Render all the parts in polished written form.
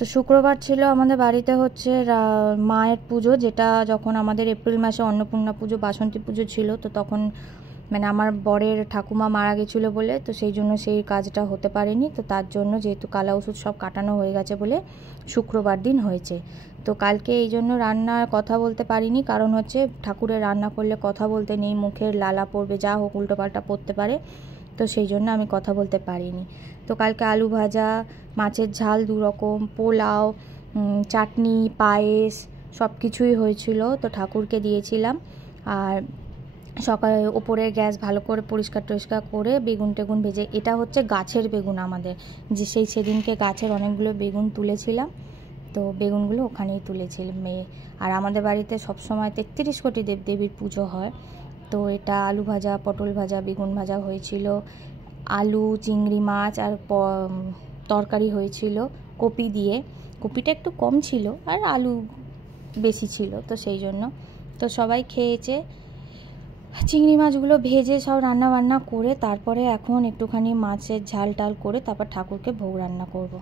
তো শুক্রবার ছিল আমাদের বাড়িতে হচ্ছে মায়ের পুজো, যেটা যখন আমাদের এপ্রিল মাসে অন্নপূর্ণা পুজো বাসন্তী পুজো ছিল, তো তখন মানে আমার বরের ঠাকুমা মারা গেছিলো বলে, তো সেই জন্য সেই কাজটা হতে পারেনি। তো তার জন্য যেহেতু কালা ওষুধ সব কাটানো হয়ে গেছে বলে শুক্রবার দিন হয়েছে। তো কালকে এই জন্য রান্নার কথা বলতে পারিনি, কারণ হচ্ছে ঠাকুরের রান্না করলে কথা বলতে নেই, মুখের লালা পড়বে, যা হোক উল্টোপাল্টা পড়তে পারে, তো সেই জন্য আমি কথা বলতে পারিনি। তো কালকে আলু ভাজা, মাছের ঝাল 2 রকম, পোলাও, চাটনি, পায়েস সব কিছুই হয়েছিল। তো ঠাকুরকে দিয়েছিলাম। আর সকালে ওপরের গ্যাস ভালো করে পরিষ্কার টরিষ্কার করে বেগুন টেগুন ভেজে, এটা হচ্ছে গাছের বেগুন আমাদের, যে সেদিনকে গাছের অনেকগুলো বেগুন তুলেছিলাম, তো বেগুনগুলো ওখানেই তুলেছিলাম মেয়ে। আর আমাদের বাড়িতে সবসময় 33 কোটি দেবদেবীর পুজো হয়। তো এটা আলু ভাজা, পটল ভাজা, বেগুন ভাজা হয়েছিল, আলু চিংড়ি মাছ আর তরকারি হয়েছিল কপি দিয়ে। কপিটা একটু কম ছিল আর আলু বেশি ছিল, তো সেই জন্য তো সবাই খেয়েছে। চিংড়ি মাছগুলো ভেজে সব রান্না বান্না করে তারপরে এখন একটুখানি মাছের ঝাল টাল করে তারপর ঠাকুরকে ভোগ রান্না করব।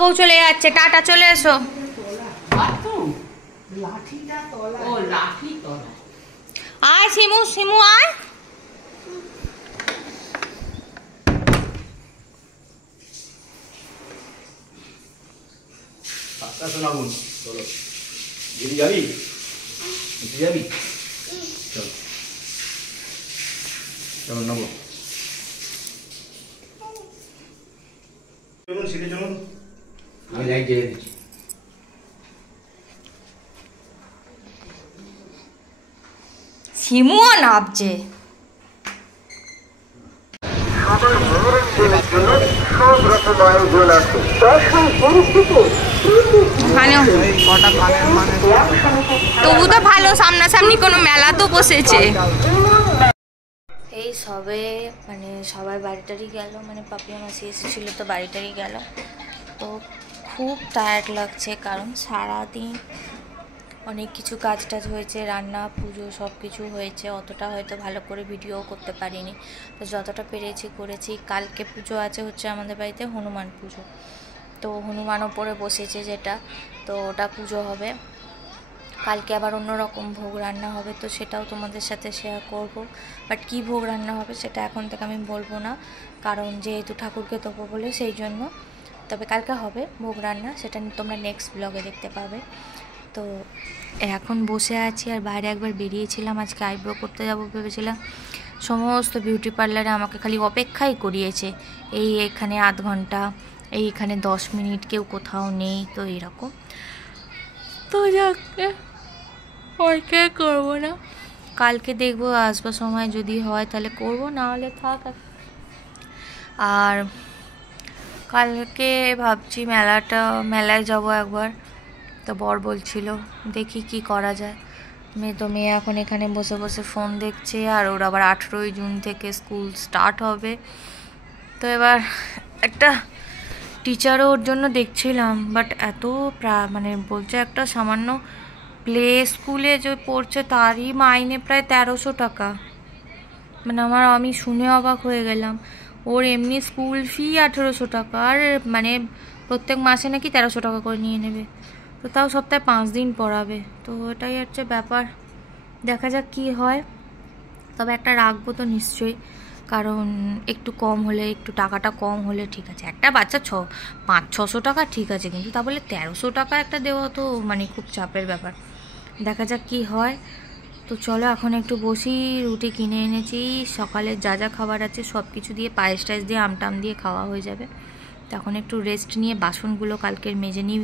বউ চলে যাচ্ছে, টাটা, চলে এসো। আয় শিমু, শিমু আয়। শিমুও নাবছে। তবু তো ভালো, সামনাসামনি কোনো মেলা তো বসেছে। এই সবে মানে সবাই বাড়িটারই গেল, মানে পাপিয়া মাসি এসেছিল তো বাড়িটারই গেল। তো খুব টায়ার্ড লাগছে, কারণ সারাদিন অনেক কিছু কাজ টাজ হয়েছে, রান্না পুজো সব কিছু হয়েছে, অতটা হয়তো ভালো করে ভিডিও করতে পারিনি, তো যতটা পেরেছি করেছি। কালকে পুজো আছে হচ্ছে আমাদের বাড়িতে হনুমান পুজো, তো হনুমান ওপরে বসেছে যেটা, তো ওটা পুজো হবে কালকে। আবার অন্যরকম ভোগ রান্না হবে, তো সেটাও তোমাদের সাথে শেয়ার করব। বাট কী ভোগ রান্না হবে সেটা এখন থেকে আমি বলবো না, কারণ যেহেতু ঠাকুরকে দেবো বলে সেই জন্য। তবে কালকে হবে ভোগ রান্না, সেটা তোমরা নেক্সট ব্লগে দেখতে পাবে। তো এখন বসে আছি, আর বাইরে একবার বেরিয়েছিলাম, আজকে আইব্রো করতে যাবো ভেবেছিলাম। সমস্ত বিউটি পার্লারে আমাকে খালি অপেক্ষাই করিয়েছে, এখানে আধ ঘন্টা, এইখানে 10 মিনিট, কেউ কোথাও নেই, তো এরকম। তো যাকে ওইকে করবো না, কালকে দেখবো আসবো সময়, যদি হয় তাহলে করবো, না হলে থাক। আর কালকে ভাবছি মেলায় যাব একবার, তো বর বলছিল দেখি কি করা যায়। মেয়ে এখন এখানে বসে বসে ফোন দেখছে, আর ওর আবার 18ই জুন থেকে স্কুল স্টার্ট হবে। তো এবার একটা টিচারও ওর জন্য দেখছিলাম, বাট এত মানে বলছে একটা সামান্য প্লে স্কুলে যে পড়ছে তারই মাইনে প্রায় 1300 টাকা। মানে আমি শুনে অবাক হয়ে গেলাম। ওর এমনি স্কুল ফি 1800 টাকা, আর মানে প্রত্যেক মাসে নাকি 1300 টাকা করে নিয়ে নেবে, তো তাও সপ্তাহে 5 দিন পড়াবে। তো এটাই হচ্ছে ব্যাপার, দেখা যাক কি হয়। তবে একটা রাখবো তো নিশ্চয়ই, কারণ একটু কম হলে, একটু টাকাটা কম হলে ঠিক আছে। একটা বাচ্চা 500-600 টাকা ঠিক আছে, কিন্তু তা বলে 1300 টাকা একটা দেওয়া তো মানে খুব চাপের ব্যাপার। দেখা যাক কি হয়। তো চলো এখন একটু বসি, রুটি কিনে এনেছি, সকালে যা যা খাবার আছে সব কিছু দিয়ে, পায়েস টায়েস দিয়ে, আমটাম দিয়ে খাওয়া হয়ে যাবে। তখন একটু রেস্ট নিয়ে বাসনগুলো কালকের মেজে নিই,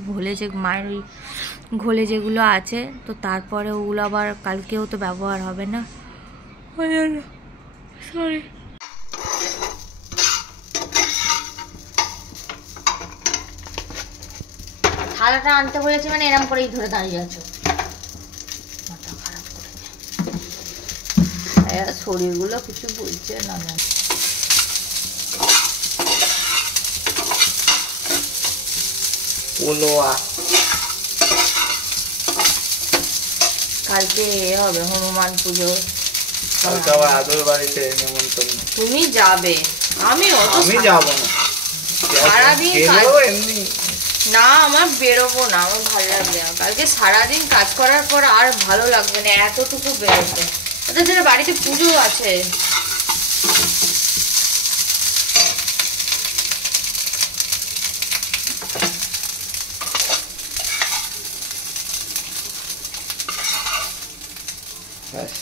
মায়ের ওই ঘোলে যেগুলো আছে, তো তারপরে ওগুলো আবার কালকেও তো ব্যবহার হবে না, সরি। থালাটা আনতে বলেছি মানে এরম করেই ধরে দাঁড়িয়ে আছো, মাথা খারাপ করেছে। শরীরগুলো কিছু বলছে না। কালকে হবে হনুমান পুজো, বাড়িতে নেমন্তন্ন। তুমি যাবে, আমি যাব না, সারাদিন এমনি না, আমার বেরোবো না, আমার ভালো লাগবে না। কালকে সারাদিন কাজ করার পর আর ভালো লাগবে না এতটুকু বেরোতে। ওদের বাড়িতে পুজো আছে। ব্যাস।